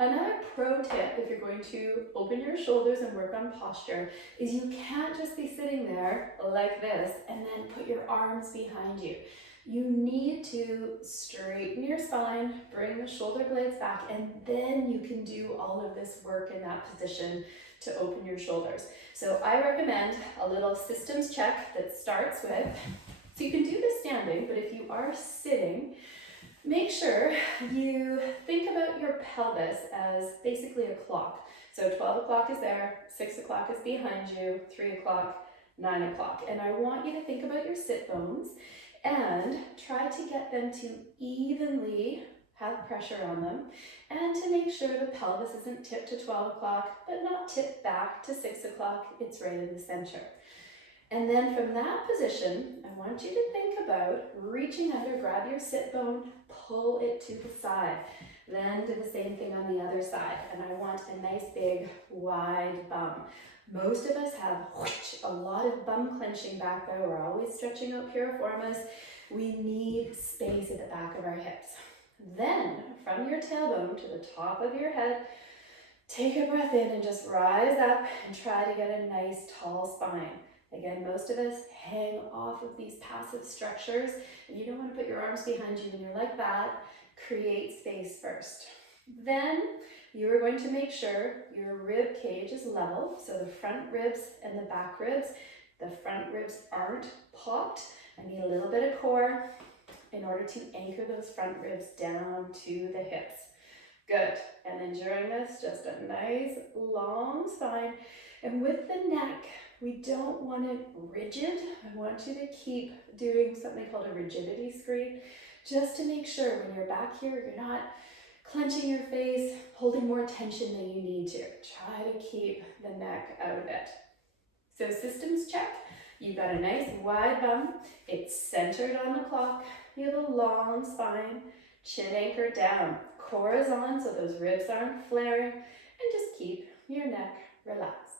Another pro tip if you're going to open your shoulders and work on posture is you can't just be sitting there like this and then put your arms behind you. You need to straighten your spine, bring the shoulder blades back, and then you can do all of this work in that position to open your shoulders. So I recommend a little systems check that starts with, so you can do this standing, but if you are sitting, make sure you think about your pelvis as basically a clock. So 12 o'clock is there, 6 o'clock is behind you, 3 o'clock, 9 o'clock. And I want you to think about your sit bones and try to get them to evenly have pressure on them and to make sure the pelvis isn't tipped to 12 o'clock, but not tipped back to 6 o'clock. It's right in the center. And then from that position, I want you to think about reaching under, grab your sit bone, pull it to the side. Then do the same thing on the other side. And I want a nice big wide bum. Most of us have a lot of bum clenching back there. We're always stretching out piriformis. We need space at the back of our hips. Then from your tailbone to the top of your head, take a breath in and just rise up and try to get a nice tall spine. Again, most of us hang off of these passive structures, and you don't want to put your arms behind you when you're like that. Create space first. Then you are going to make sure your rib cage is level, so the front ribs and the back ribs. The front ribs aren't popped. I need a little bit of core in order to anchor those front ribs down to the hips. Good. And then during this, just a nice long spine. And with the neck, we don't want it rigid. I want you to keep doing something called a rigidity screen, just to make sure when you're back here, you're not clenching your face, holding more tension than you need to. Try to keep the neck out of it. So systems check. You've got a nice wide bum. It's centered on the clock. You have a long spine, chin anchored down. Core is on so those ribs aren't flaring. And just keep your neck relaxed.